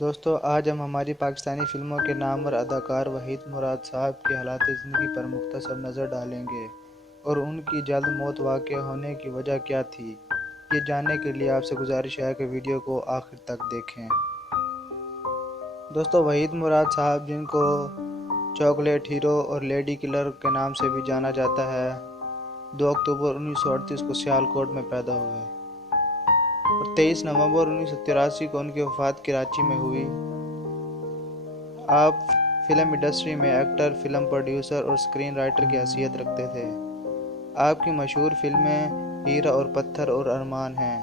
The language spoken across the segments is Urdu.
دوستو آج ہم ہماری پاکستانی فلموں کے نامور اداکار وحید مراد صاحب کی حالات زندگی پر مختصر نظر ڈالیں گے اور ان کی جلد موت واقع ہونے کی وجہ کیا تھی۔ یہ جاننے کے لیے آپ سے گزارش ہے کہ ویڈیو کو آخر تک دیکھیں۔ دوستو وحید مراد صاحب، جن کو چاکلیٹ ہیرو اور لیڈی کلر کے نام سے بھی جانا جاتا ہے، 2 اکتوبر 1938 کو سیالکوٹ میں پیدا ہوئے اور 23 نومبر 1983 کو ان کی وفات کراچی میں ہوئی۔ آپ فلم انڈسٹری میں ایکٹر، فلم پروڈیوسر اور اسکرین رائٹر کی حیثیت رکھتے تھے۔ آپ کی مشہور فلمیں ہیرا اور پتھر اور ارمان ہیں۔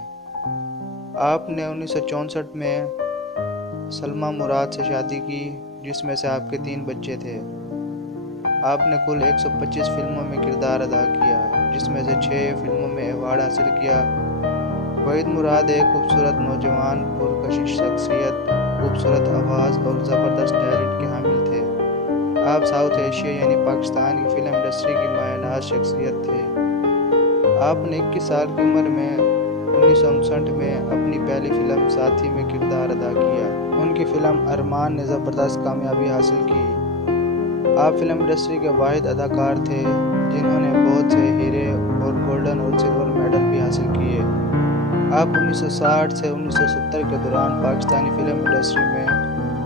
آپ نے 1964 میں سلمیٰ مراد سے شادی کی، جس میں سے آپ کے 3 بچے تھے۔ آپ نے کل 125 فلموں میں کردار ادا کیا، جس میں سے 6 فلموں میں ایوارڈ حاصل کیا۔ وحید مراد ایک خوبصورت نوجوان، پرکشش شخصیت، خوبصورت آواز اور زبردست ٹیلنٹ کے حامل تھے۔ آپ ساؤتھ ایشیا یعنی پاکستان کی فلم انڈسٹری کی مایہ ناز شخصیت تھے۔ آپ نے 21 سال کی عمر میں 1959 میں اپنی پہلی فلم ساتھی میں کردار ادا کیا۔ ان کی فلم ارمان نے زبردست کامیابی حاصل کی۔ آپ فلم انڈسٹری کے واحد اداکار تھے جنہوں نے بہت سے ہیرے اور گولڈن اور سلور میڈل بھی حاصل کیے۔ آپ 1960 سے 1970 کے دوران پاکستانی فلم انڈسٹری میں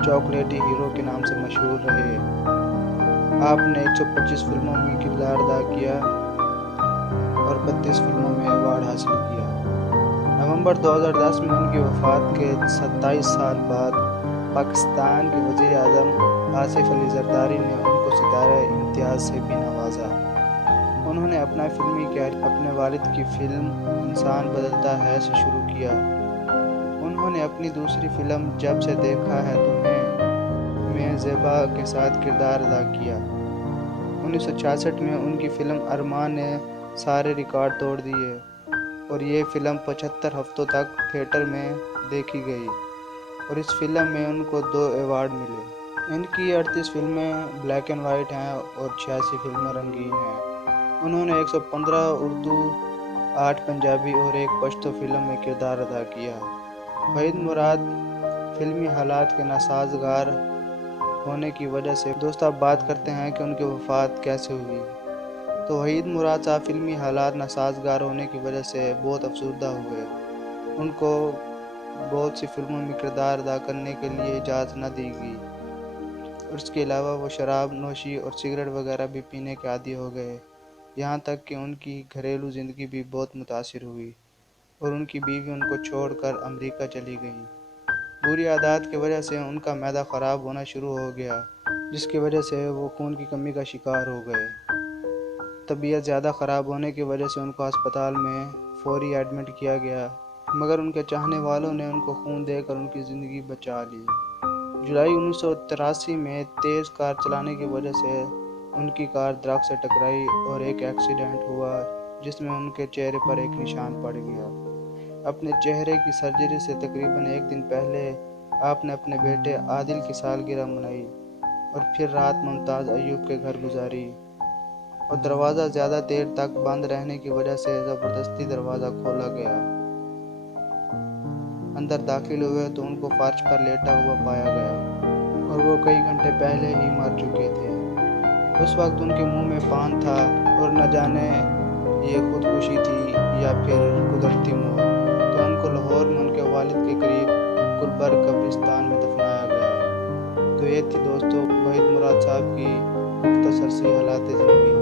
چاکلیٹی ہیرو کے نام سے مشہور رہے۔ آپ نے 125 فلموں میں کردار ادا کیا اور 32 فلموں میں ایوارڈ حاصل کیا۔ نومبر 2010 میں ان کی وفات کے 27 سال بعد پاکستان کے وزیر اعظم آصف علی زرداری نے ان کو ستارہ امتیاز سے بھی نوازا۔ انہوں نے اپنا فلمی کیریئر اپنے والد کی فلم انسان بدلتا ہے سے شروع کیا۔ انہوں نے اپنی دوسری فلم جب سے دیکھا ہے تمہیں میں زیبا کے ساتھ کردار ادا کیا۔ 1966 میں ان کی فلم ارمان نے سارے ریکارڈ توڑ دیے اور یہ فلم 75 ہفتوں تک تھیٹر میں دیکھی گئی اور اس فلم میں ان کو 2 ایوارڈ ملے۔ ان کی 38 فلمیں بلیک اینڈ وائٹ ہیں اور 86 فلمیں رنگین ہیں۔ انہوں نے 115 اردو، 8 پنجابی اور 1 پشتو فلم میں کردار ادا کیا۔ وحید مراد فلمی حالات کے ناسازگار ہونے کی وجہ سے دوست اب بات کرتے ہیں کہ ان کی وفات کیسے ہوئی۔ تو وحید مراد صاحب فلمی حالات ناسازگار ہونے کی وجہ سے بہت افسردہ ہوئے۔ ان کو بہت سی فلموں میں کردار ادا کرنے کے لیے اجازت نہ دی گئی اور اس کے علاوہ وہ شراب نوشی اور سگریٹ وغیرہ بھی پینے کے عادی ہو گئے، یہاں تک کہ ان کی گھریلو زندگی بھی بہت متاثر ہوئی اور ان کی بیوی ان کو چھوڑ کر امریکہ چلی گئی۔ بری عادات کی وجہ سے ان کا معدہ خراب ہونا شروع ہو گیا، جس کی وجہ سے وہ خون کی کمی کا شکار ہو گئے۔ طبیعت زیادہ خراب ہونے کی وجہ سے ان کو ہسپتال میں فوری ایڈمٹ کیا گیا، مگر ان کے چاہنے والوں نے ان کو خون دے کر ان کی زندگی بچا لی۔ جولائی 1983 میں تیز کار چلانے کی وجہ سے ان کی کار درخت سے ٹکرائی اور ایک ایکسیڈنٹ ہوا جس میں ان کے چہرے پر ایک نشان پڑ گیا۔ اپنے چہرے کی سرجری سے تقریباً 1 دن پہلے آپ نے اپنے بیٹے عادل کی سالگرہ منائی اور پھر رات ممتاز ایوب کے گھر گزاری اور دروازہ زیادہ دیر تک بند رہنے کی وجہ سے زبردستی دروازہ کھولا گیا۔ اندر داخل ہوئے تو ان کو فرش پر لیٹا ہوا پایا گیا اور وہ کئی گھنٹے پہلے ہی مر چکے تھے۔ اس وقت ان کے منہ میں پان تھا اور نہ جانے یہ خودکشی تھی یا پھر قدرتی موت۔ تو ان کو لاہور میں ان کے والد کے قریب گلبرگ قبرستان میں دفنایا گیا۔ تو یہ تھی دوستو وحید مراد صاحب کی مختصر سی حالات زندگی۔